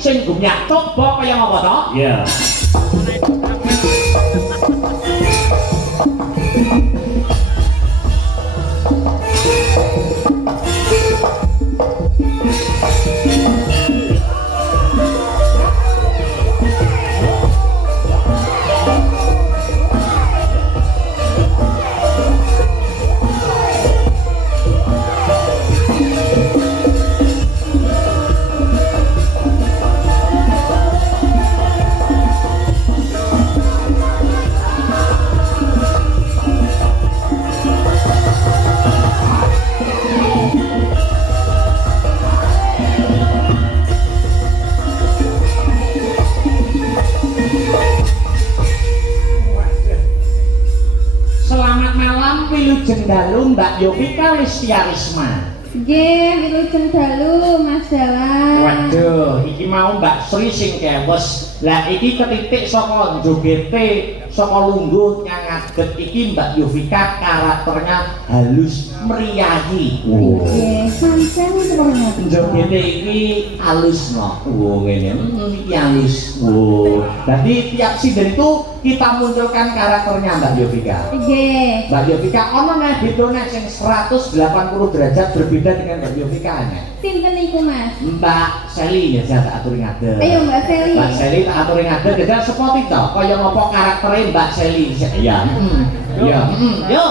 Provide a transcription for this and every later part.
sing gumyak coba kaya apa to? Iya. Dalu Mbak Yovika Listiarisma. Nggih, wilujeng dalu Mas Dalan. Waduh, iki mau Mbak Sri sing kewes. Lah iki ketitik saka jogete saka lungguh nyang ngaget iki Mbak Yovika karakternya halus meriahi. Nggih, pancen semono. Jogete iki halus no. Ngene. Iki halus. Dadi tiap sinden itu kita munculkan karakternya Mbak Yovika. Nggih. Mbak Yovika ono nek bedone sing 180 derajat berbeda dengan Mbak Yovika nek. Sinten niku Mas? Mbak Seli ya saya aturi ngadeg. Ayo Mbak Seli. Mbak Seli tak aturi ngadeg jajal sepoti to kaya ngopo karaktere Mbak Seli. Iya. Iya. Yo.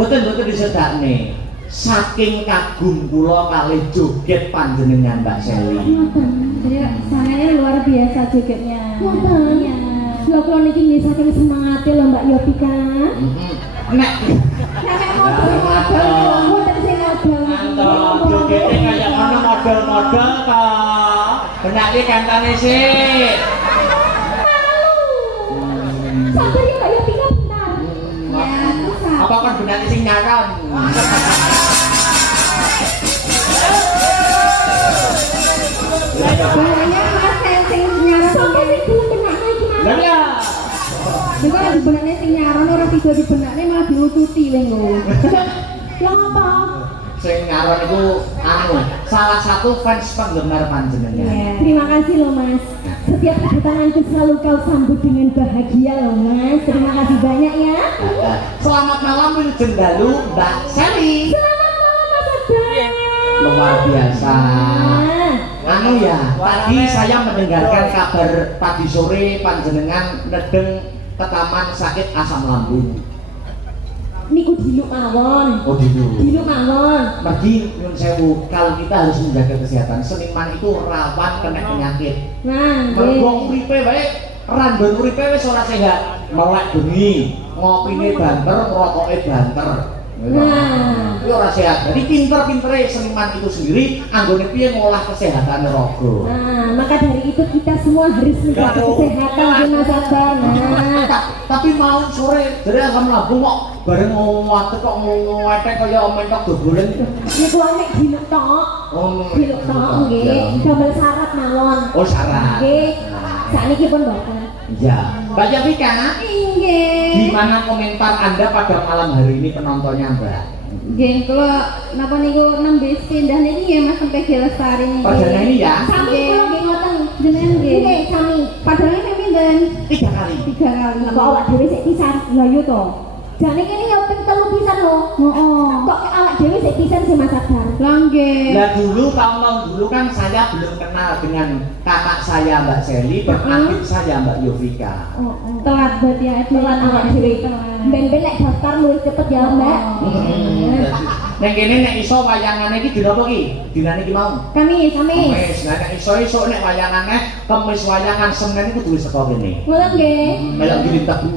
Mboten disedakne. Saking kagum kula kalih joget panjenengan Mbak Seli. Jadi sananya luar biasa jogetnya. Iya. Lha kula niki nggih saking semangate lho Mbak Yovika. Nek model-model mboten sing model. Mantap, jogete kaya ngono model-model to. Benake kantane sik. Sabar ya Mbak Yovika bentar. Apa kan benake sing nyaron? Barangnya Mas sing nyaron sampai ibu benakne iki Mas. Lah ya. Nek ora dibenakne sing nyaron ora bisa dibenakne malah diututi lho. Lah apa? Sing nyaron itu salah satu fans penggemar panjenengan. Terima kasih loh Mas. Setiap kedatanganku selalu kau sambut dengan bahagia loh Mas. Terima kasih banyak ya. Selamat malam Wilujeng Dalu Mbak Seli. Selamat malam Mas Abang. Luar biasa. Anu ya, tadi saya mendengarkan kabar tadi sore panjenengan nedeng ke taman sakit asam lambung. Niku diluk mawon. Oh diluk. Diluk mawon. Bagi nyun sewu, kalau kita harus menjaga kesehatan, seniman itu rawan kena penyakit. Nah, mergo uripe wae randon uripe wis ora sehat. Melek bengi, ngopine banter, ngrokoke banter. Nah, itu ora sehat. Jadi pinter-pintere seniman itu sendiri anggone piye ngolah kesehatan raga. nah, maka dari itu kita semua harus menjaga kesehatan Mas Abang. Nah, tapi mau sore jadi asam lambung kok bareng ngomong kok ngomong-ngomong kaya mentok dodolen. niku nek diluk tok. Diluk tok nggih, damel syarat mawon. Oh syarat. Nggih. Sakniki pun mboten. Iya. Mbak Yovika, Nggih. gimana komentar Anda pada malam hari ini penontonnya Mbak? Nggih, kula napa niku nembe pindah niki nggih Mas sampai Lestari niki. Perdana ini ya? Sami kula nggih ngoten jenengan nggih. Nggih, sami. Padahal ping pinten? 3 kali. 3 kali. Kok awak dhewe sik pisan? Lah yo to. Jane kene yo ping 3 pisan lho. Kok awak dhewe sik pisan sih Mas Akbar. Lah nggih. Nah dulu tahun-tahun dulu kan saya belum kenal dengan kakak saya Mbak Seli dan adik saya Mbak Yovika. Telat berarti ya, Telat awak dhewe. Ben-ben nek daftar luwih cepet ya, Mbak. Neng kene nek iso wayangane iki dina apa iki? Dinane iki mau. Kamis. Kamis. Nah nek iso nek wayangane Kamis wayangan Senin iku kudu wis teko kene. Ngoten nggih. Melok kirim tebu.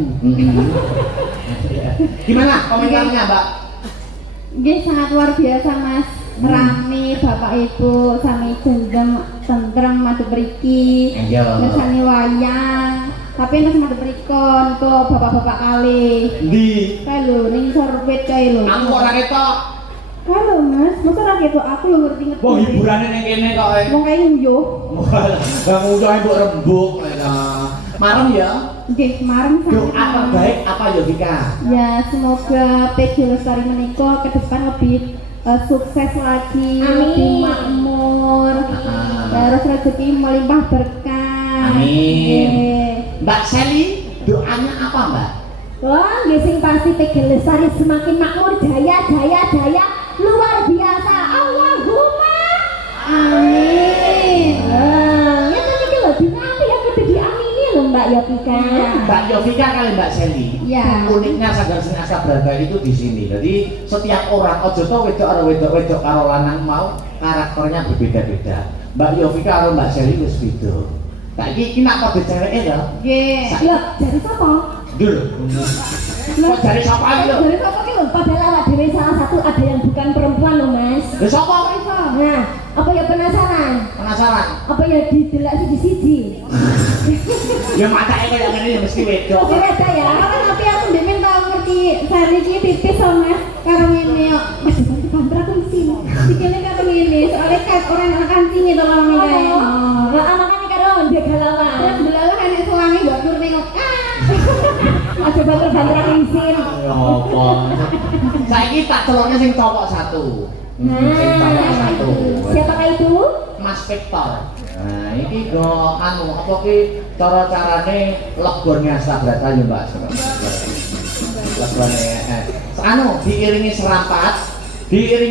Gimana komentarnya, Mbak? Nggih sangat luar biasa Mas. Rame Bapak Ibu sami jendem tentrem madhep mriki. Iya. Ngesani wayang. Tapi nek madhep mrikon kok bapak-bapak kali. Ndi? Kae lho ning sorbet kae lho. Aku ora ketok. Halo Mas, masa ra ketok aku lho ngerti-ngerti. Wah, hiburane ning kene kok. Wong kae nguyuh. Lah nguyohe mbok rembug. Marem ya. Nggih, marem Doa terbaik apa ya Vika? Ya, semoga PG Lestari menika ke depan lebih sukses lagi, lebih makmur, terus rezeki melimpah berkah. Amin. Nggih. Mbak Seli, doanya apa Mbak? Wah, nggih sing pasti PG Lestari semakin makmur, jaya luar biasa. Allahumma Amin. ya kan iki lho dinamik yang kudu diamini lho Mbak Yovika. Mbak Yovika kali Mbak Seli. Ya. Uniknya Sanggar Seni Astabrata itu di sini. Jadi setiap orang ojo to wedok karo lanang mau karakternya berbeda-beda. Mbak Yovika karo Mbak Seli wis beda. Nah iki kenapa ceweke lho? Nggih. Lah, dari sapa? Dul. Kok dari sapa iki lho? Dari sapa ki lho? Padahal awak dhewe salah satu ada yang bukan perempuan lho, Mas. Lha sapa? Nah, apa ya penasaran? Penasaran? Apa ya didelak siji-siji? Ya matake kaya ngene ya mesti wedok. Oke, beda ya. Karena tapi aku demen tau ngerti sari iki tipis loh Mas. Karo ngene yo. Mas banter aku mesin. Sikile karo ngene, soalnya kan orang anak kancing itu kalau ngene. Lah makane karo ndek galawan. Terus belalah enek suwange mbok tur nengok. Aja banter-banter aku mesin. Ya apa? Saiki tak celoknya sing cowok satu. Sing cowok satu. Siapakah itu? Mas Victor. Nah, iki go anu apa ki cara-carane legone Astabrata ya Mbak. Legone anu diiringi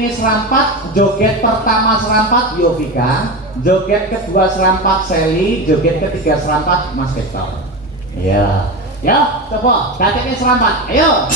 serampat, joget pertama serampat Yovika, joget kedua serampat Seli, joget ketiga serampat Mas Victor. Iya. Ya, coba batiknya serampat. Ayo.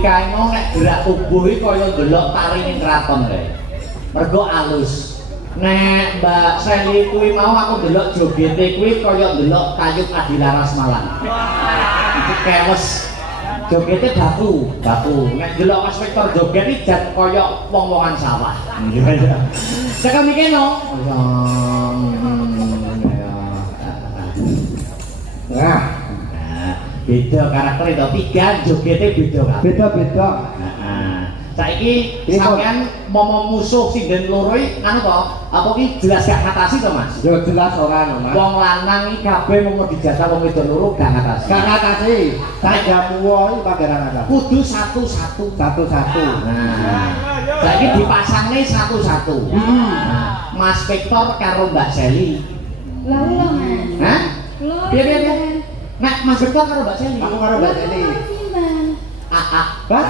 Yovika mau nek gerak tubuh iki kaya ndelok tari ning kraton kae. Mergo alus. Nek Mbak Sally kuwi mau aku ndelok jogete kuwi kaya ndelok Kayu Adilaras Malang. Iki keles. Jogete batu. Nek ndelok Mas Victor joget iki jan kaya wong-wongan sawah. Cekak mikir no. Nah, beda karakter itu tiga jogetnya beda kan? Beda. Saiki sampean mau musuh sinden loro iki anu to? Apa ki jelas gak ngatasi to, Mas? Yo jelas ora no, Mas. Wong lanang iki kabeh mau dijajah wong wedok loro gak ngatasi. Gak ngatasi. Sajamu iki panggeran ada. Kudu satu-satu. Nah. Saiki dipasangne satu-satu. Mas Victor karo Mbak Sally. Lah lho, Mas. Hah? Piye. Nah, Mas Victor karo Mbak Sally. Aku karo Mbak Sally. Bas.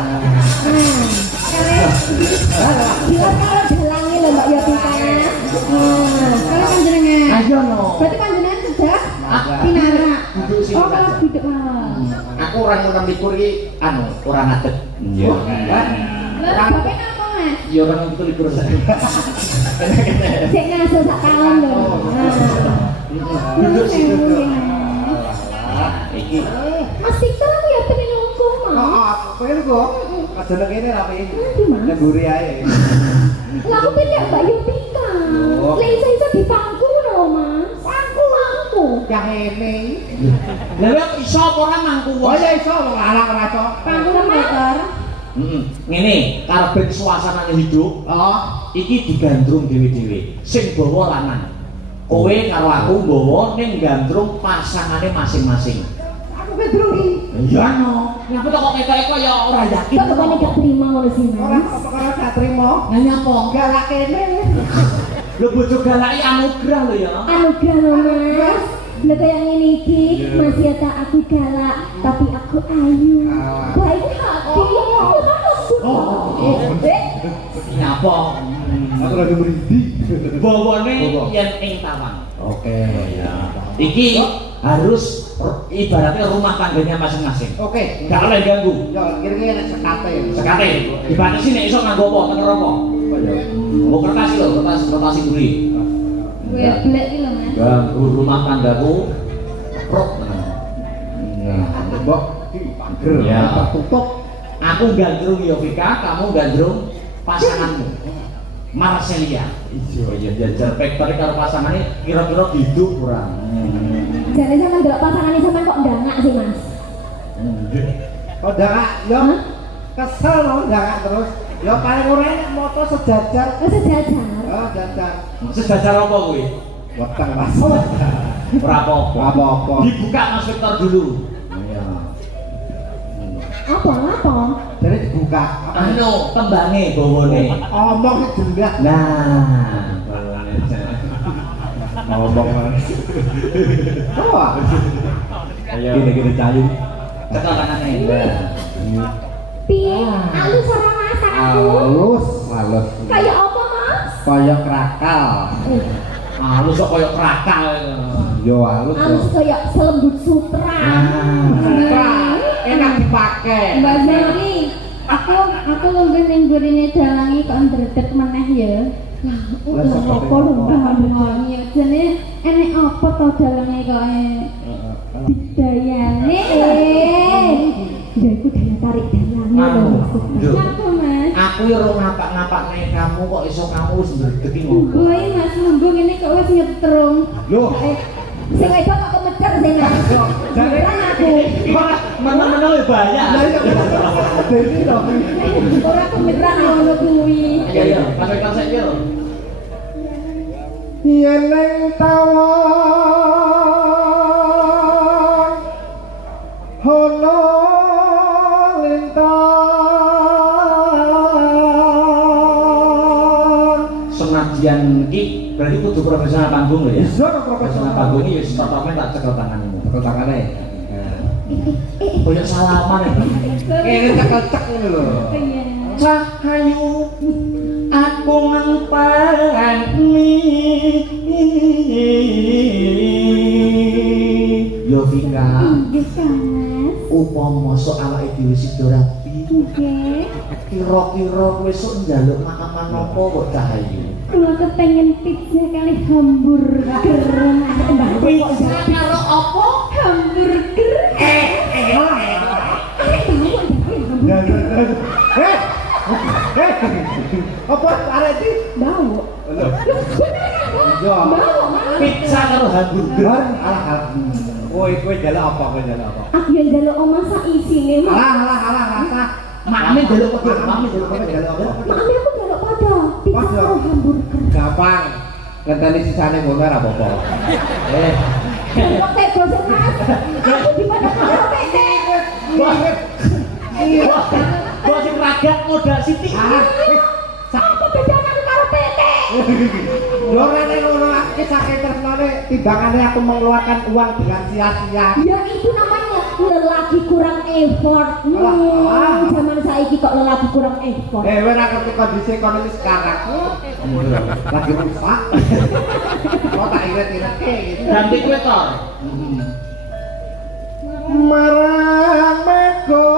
Biar kalau dalangi lho Mbak Yovika. Kalau panjenengan. Ayo no. Berarti panjenengan sudah Mangga. pinara. Duduk sini Oh, kalau saja. duduk malah. Aku orang orang likur iki anu, orang ngadeg. Iya. Lah, bapak apa, Mas? Ya orang itu likur saja. Sik ngasuh sak tahun lho. Duduk sini duduk. Iki Mas Victor aku ya pengen ngomong, Mas. Pengen kok. Aja nang kene rapi. Nanti, Mas. Nang guri ae. Lah aku pengen Mbak Yovika. Oh. Lah iso di pangku lho, Mas. Pangku. Yang ini. lha iso apa ora mangku Oh wong? ya iso wong lanang ora iso. Pangku motor. Ngene, karepe suasanane hidup, Oh. iki digandrung dhewe-dhewe. Sing bawa lanang. Kowe karo aku nggawa ning gandrung pasangane masing-masing. Aku bedrung iki. Iya no. Nyapa kok ketok kaya ora yakin. Kok bukannya gak terima ngono sih, Ora Mas? apa karo gak trimo. Nanya apa? Galak kene. Lho bojo galaki anugrah lho ya. Anugerah lho, Mas. Lah kaya ngene iki, masih ada aku galak, tapi aku ayu. Baik hati. Nyapa? Aku lagi merindi. Bawane yen ing tawang. Oke. Iki harus ibaratnya rumah tangganya masing-masing. Oke. Gak oleh ganggu. Yo, kira-kira sekate. Sekate dibatasi nek iso nganggo apa tener apa? Nggo kertas lho, kertas buri. Gue blek iki lho, Mas. Ganggu rumah tanggaku. Prok. Nah, Mbok pager. Ya. Tutup. aku gandrung Yovika, kamu gandrung pasanganmu. Marcelia. Iya, jajar factory karo pasangannya kira-kira hidup kurang. Jadi sama ndelok pasangannya sama kok ndangak sih, Mas. Oh, ndangak yo. Kesel lo ndangak terus. Yo paling ora nek moto sejajar. Sejajar. Oh, jajar. Sejajar apa kuwi? Weteng Mas. Ora apa-apa. Ora apa-apa. Dibuka Mas Victor dulu. Iya. Apa? Jadi dibuka. Anu, tembange bawane. Omong jendak. Nah, Ngomong Mas. Oh. gini cayu. Cekel tangannya. Piye? Alus ora Mas aku. Halus. Kayak apa, Mas? Kaya krakal. Halus kok koyo krakal. Yo halus. Alus kayak selembut sutra. Enak dipakai. Mbak Sally, aku lunggah ning gurine dalangi kok ndredeg meneh ya. Udah apa lho, Mbak? Ya jane enek apa to dalange kok didayane. Ya iku daya tarik dalange lho. Apa, Mas? Aku yo ora ngapak-ngapakne kamu kok iso kamu wis ndredeg ngono. Kowe Mas munggo ngene kok wis nyetrung. Loh. Sing wedok kok kemecer sing Jare aku. Mana-mana ya banyak. Dene lho. Ora kemetrang ngono kuwi. Iya, Mas Victor sik yo. Yen ning tawon hono lintang. Senajan iki berarti kudu profesional panggung lho ya. Iso Profesional panggung iki wis totoknya tak cekel tanganmu. Cekel tangane. Koyo salaman ya. Kene cekel-cek ngono lho. Iya. Cahayu aku ngempani Yovika Nggih, Mas. upama sok awake dhewe sida rapi Nggih. Kira-kira kowe sok njaluk makanan apa kok Cahayu? Kula kepengen pizza kali hamburger. Pizza karo apa? Hamburger. Apa arek iki? Bau. Yo. Pizza karo hamburger. Alah. Kowe njaluk apa? Aku yang njaluk omah sak isine, Mas. Alah, rasa. Mame njaluk apa? Mame njaluk apa? Mami aku njaluk padha. Pizza karo hamburger. Gampang. Ngenteni sisane ngono ora apa-apa. Kok teko sih, Mas? Aku dipadha karo PT. Gua sing ragat modal sithik. Apa bedanya aku karo PT? Lho rene ngono iki saking tresnane timbangane aku mengeluarkan uang dengan sia-sia. Ya itu namanya lelaki kurang effort. Zaman saiki kok lelaki kurang effort. Kowe ora ngerti kondisi ekonomi sekarang. Lagi rusak. Kok tak irit-iritke gitu. Ganti kowe to. Marang meko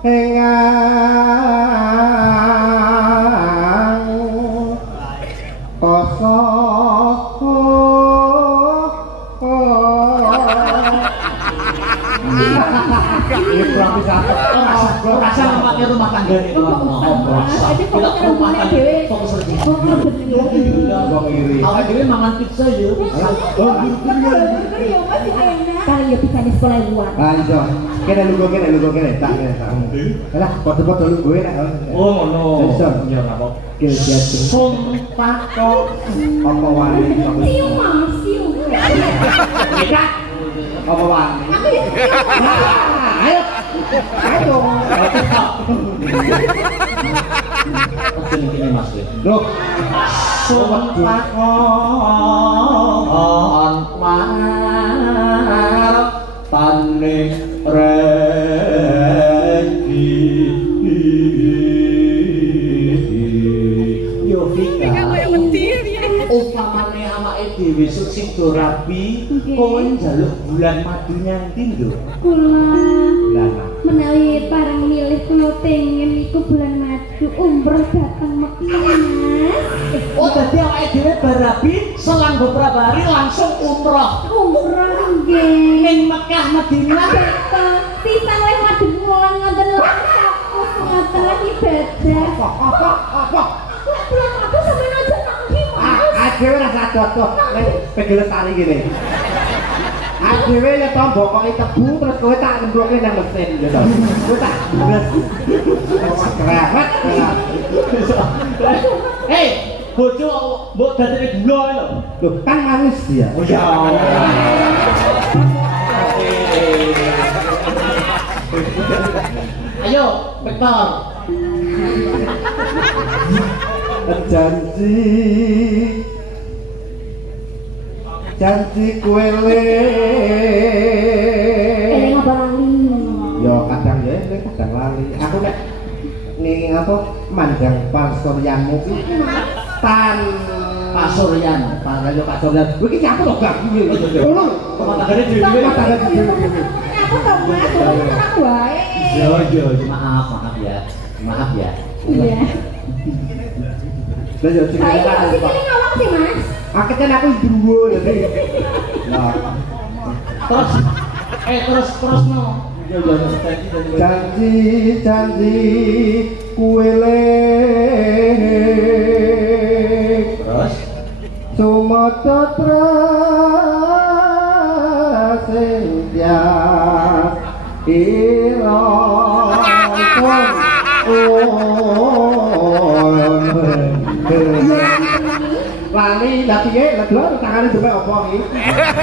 engang Rasa memakai rumah tangga ini kita rumah tangga fokus kerja awal dhewe mangan pizza ya Hamburger ya masih enak. Kali ya bisa di sekolah luar. Iso. Kene lu kene tak. Lah padha-padha lu gue nek. oh ngono Iso. ya ora apa Kil jatuh. sumpah kok Apa wae. Siu, Mas, siu. kita Apa wae. Aku ya Ayo. Ayo. ini Mas Loh. sumpah kon marep tane regi yo Vika upamane awake dhewe sing do rabi kowe njaluk bulan madu nyanti nduk kula Lah. menawi parang milih kula pengen iku bulan madu umroh datang Mekah, Mas. oh dadi awake dhewe barabi selang beberapa hari langsung umroh Umroh nggih. ning Mekah Madinah Betul. Pisang lek madu mulang ngoten lho. Fokus ngoten lek ibadah. Apa? Lek bulan madu sampeyan aja nak nggih, Mas. Adewe rasa cocok nek pegel lestari gini. Adewe ya to bokoke tebu terus kowe tak nembroke nang mesin ya to. Kowe tak beres. Keret. hei bojo mbok dadine gula lho Loh, kan manis dia. oh ya ayo Victor janji kuele Apa lali? yo kadang ya kadang lali aku nek ning apa mandang pasuryanmu ki tan Pasuryan yo pasuryan kowe iki apa to gak ngono rumah tanggane dhewe Aku tau Mas, tenang wae. yo maaf ya Iya. lah yo Saya ini masih pilih ngomong sih Mas. aketnya aku duwo ya sih nah terus no janji kuele terus sumata prasenja lali lah piye lah dua tangane dhewe apa iki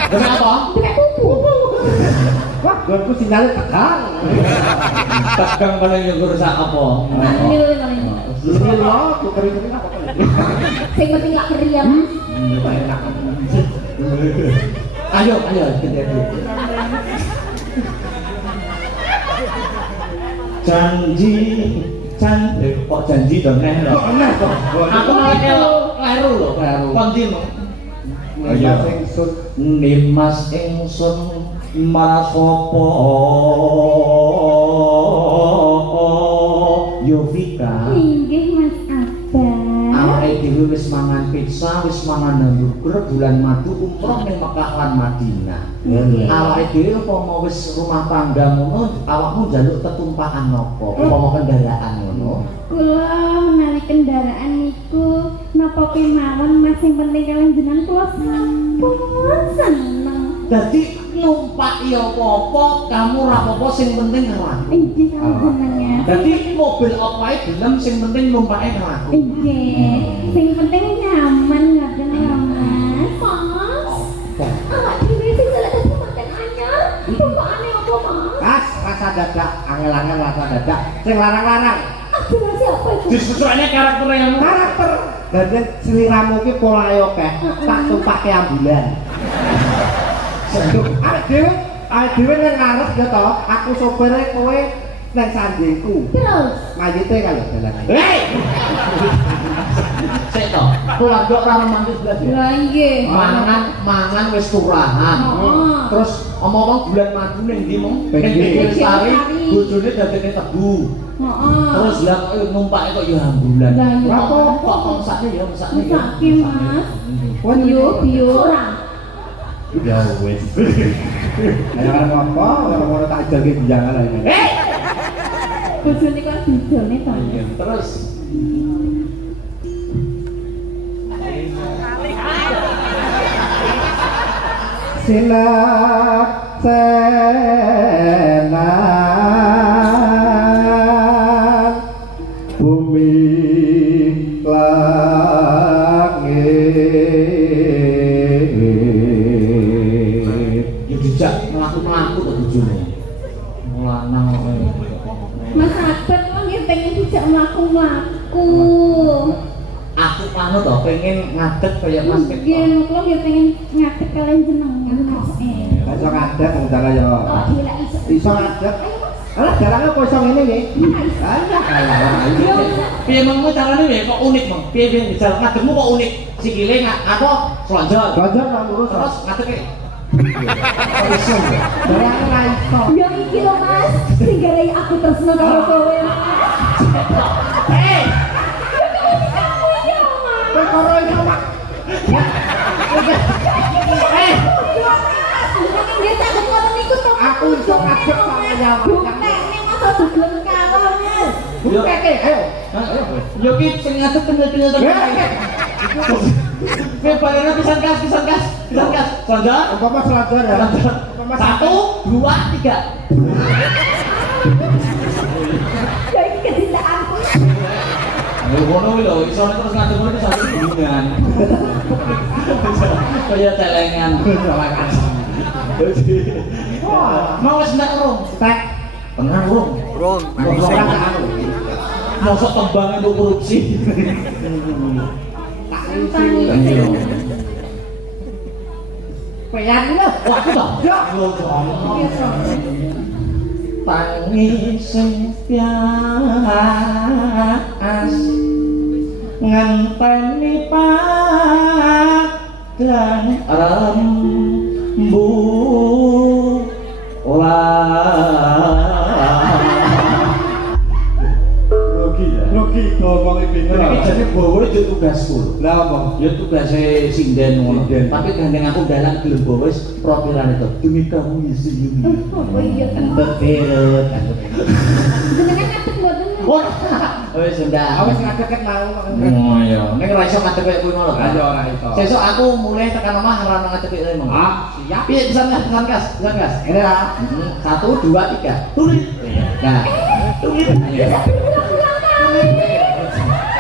kenapa Kayak tubuh. wah gonku sinyale tegang tegang paling yo rusak apa Ini paling. ini lho ku kering-kering apa Sing penting gak keri ya Mas. enak ayo gede janji kok janji dong neh lho kok enak kok aku malah kleru lho kontinu ayo ingsun Nimas ingsun marasapa desa wis mangan ndukur bulan madu umroh ning Mekah lan Madinah. Awake dhewe upama wis rumah tangga ngono, awakmu njaluk tetumpakan napa? Upama kendaraan ngono. Kula menawi kendaraan niku napa kemawon Mas sing penting kalian jenengan kula sampun seneng. Dadi numpak ya apa-apa, kamu ora apa-apa sing penting ngeraku. Inggih kalian jenengan. Dadi mobil opae gelem sing penting numpake ngeraku. Inggih, sing penting nyaman ngoten ya Mas. Mas. Awak dhewe sing salah dadi makan anyar. Tumpakane apa Mas? Kas, rasa dadak, angel-angel rasa dadak, sing larang-larang. Aduh siapa itu? Disesuainya karakter yang Karakter. Dan seliramu ki pola ayo keh, tak tumpake ambulan. Awake dhewe nang ngarep ya to, aku sopire kowe nang sandingku. Terus Mayite kalau dalan. hei! Sik to, keluarga ora romantis blas ya. Lah nggih. Mangan wis turahan. Terus omong-omong bulan madu ning ndi mong? Ning Lestari, bojone dadekne tebu. Heeh. Terus lah numpake kok ya ambulan. Lah iya. Kok mesake ya mesake. Mesake Mas. Pun Bio ora. ya wis. Ayo kan apa, ora tak ajalke bijangan ae. Bojone kok bidone to. Terus Silak senan bumi langit ya dijak mlaku-mlaku to bojone. Lanang Mas Abet kok nggih pengen dijak mlaku-mlaku. aku anu to pengen ngadeg kaya Mas Pek. Nggih, kula nggih pengen ngadeg kalian jenengan Mas. gak iso ngadeg wong cara ya oh gila iso. iso ngadeg alah jarane kok iso ngene nggih alah Piye mengmu carane piye kok unik mong? Piye cara ngadegmu kok unik? Sikile apa slonjor. belajar nang lurus Terus ngadege. iso jarane ra iso Ya iki lho Mas, sing gara aku tresno karo kowe Mas. Eh, Kamu ya Mas. perkara iso Pak eh, Nggih tak ngono niku to. aku iso ngadeg sama nyawa Buktekne Mas aja gelem kalah Mas. bukeke ayo yo ki sing ngadeg bener-bener to. Kowe bayarnya pisan gas. Slonjor. umpama selajar ya umpama 1, 2, 3. Ya iki kecintaanku. Lho ngono kuwi lho, iso terus ngadeg ngono satu hubungan. Kaya celengan. Mau wis ndak rung? tek Tenang rung. Ron, ora tak anu Mosok tembang untuk korupsi. tak Antani. Iya. peyan lho Wah, aku toh. Ya. Yo, tangi sing pias ngenteni padang Rogi ngomong iki Iki jane bawa yo tugasku. lah apa Ya tugase sinden ngono. Sinden. Tapi gandeng aku dalan gelem bawa wis profilan itu. Demi kamu Yesus Yumi. Oh iya. Entut perut. Jenengan ngadeg mboten? Wah, wis ndak. awes ngadeket mau Oh iya, nek ora iso ngadeg koyo kuwi ngono kan. ayo ora iso Sesuk aku mulai tekan omah ora ngadeg koyo ngono. siap Piye pisan gas. ini ya 1 2 3. Tulis. Nah. Tulis.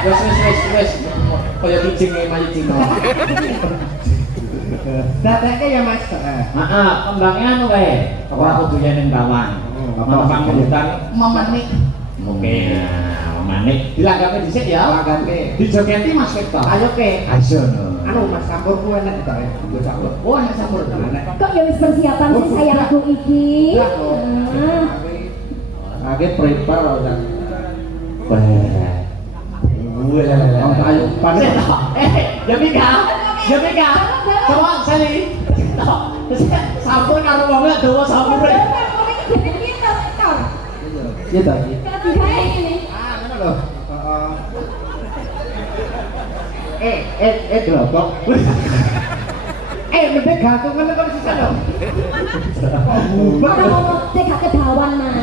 Wes. Kaya kijing mayu Cina. dadake ya Mas Heeh, kembangnya anu wae. Ora kudu yen bawang. Apa panggutan memenik. Oke, memenik. Dilanggapi dhisik ya. langgape Dijogeti Mas Victor. ayo ke Ayo. anu Mas campurku enak ta ya nggo campur Oh, enak campur. enak Kok ya wis persiapan sih sayangku iki. Udah, kok. Age prepare ora Wah. oh ayo panen Jamika. Coba sali. Sampur karo wong dawa sampure. iya ta Kayak ini. ngono lho Globok. Mending gantungan kok sisa dong. Ora ngomong cek kedawan Mas.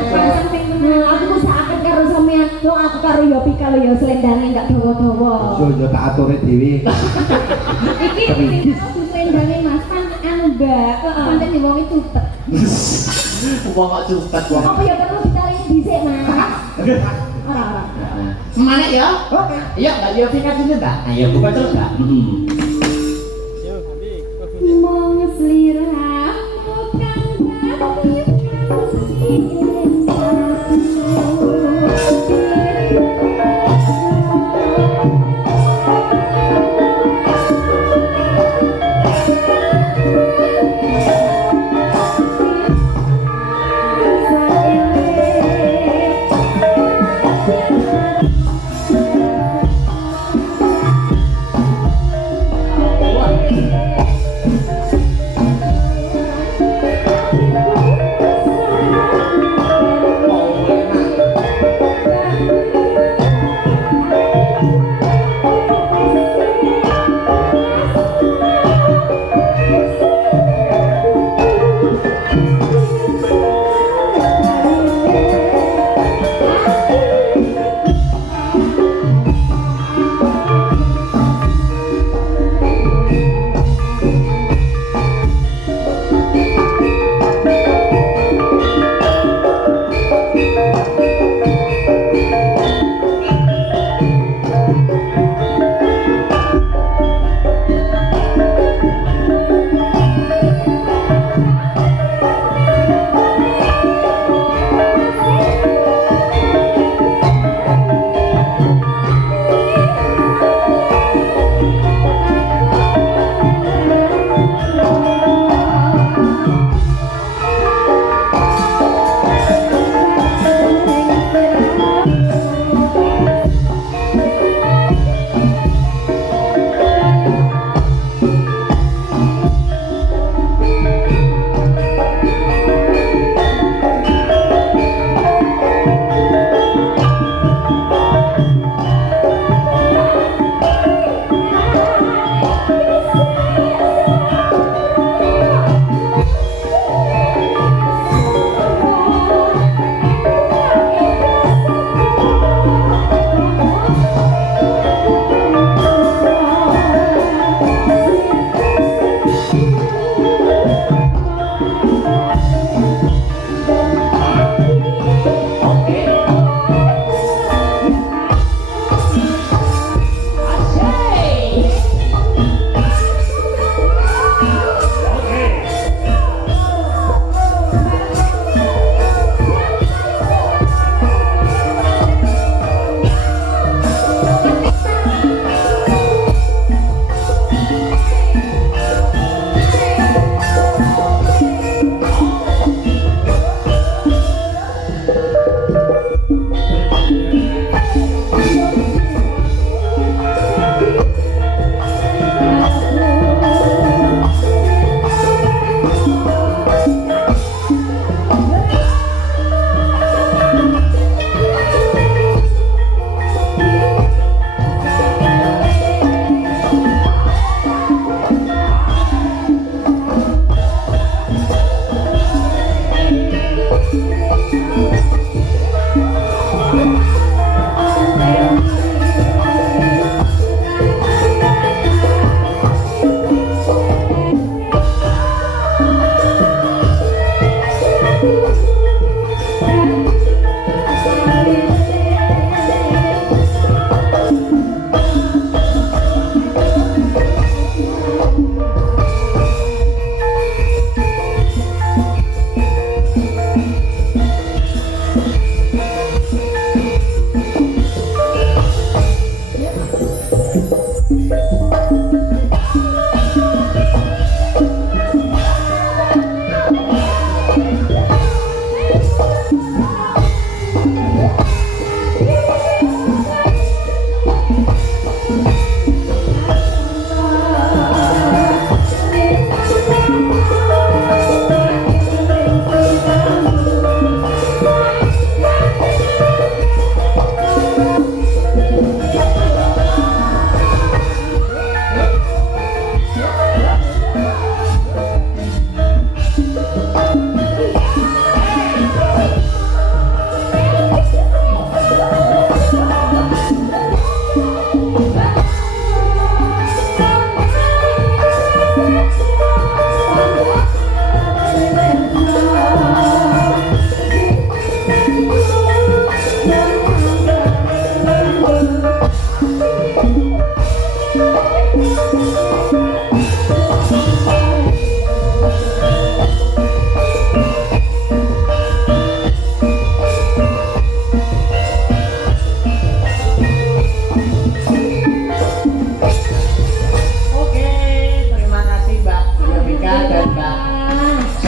Nah, aku wis akan karo sampean. Yo aku karo Yopi kalau yo selendangnya enggak dawa-dawa. Yo tak ature dhewe. Iki selendangnya Mas kan anu Mbak, pancen di wong itu cepet. Wong kok cepet wong. Apa ya perlu ditarik dhisik Mas? Ora. Mana ya? Oke. Iya, Mbak Yovika sini, Mbak. Ayo buka terus, Mbak. Mong sliramu kan tapi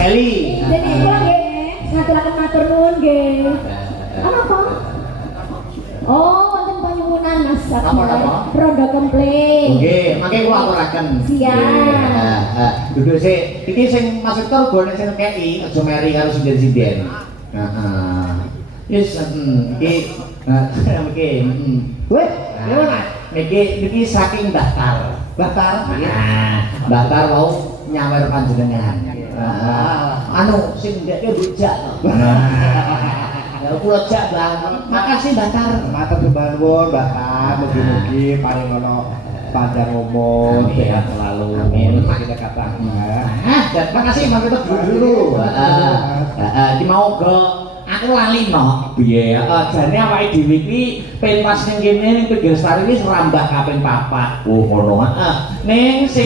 Eli. Jadi kula nggih ngaturaken matur nuwun nggih. Apa? Oh, wonten panyuwunan Mas Sabar. Apa? Rondo komplit. Nggih, mangke kula aturaken. Siap. Duduk sik. Iki sing Mas Victor gone sing kei aja meri karo sinden-sinden. Heeh. Yes, iki iki. Weh, lha Mas. Niki saking Mbah Tar. Mbah Tar. Mbah Tar mau nyawer panjenengan. Anu sing ndeke bujak. Ya kula jak Bang. Makasih Mbah Tar. Matur sembah nuwun Mbah Tar, mugi-mugi paring ono panjang umur, sehat selalu. Amin. Kita katakan. Dan makasih Mas Victor dulu. Iki mau go aku lali no piye jane awake dhewe iki pentas ning kene ning pinggir Lestari wis rambah kaping 4 ngono ning sing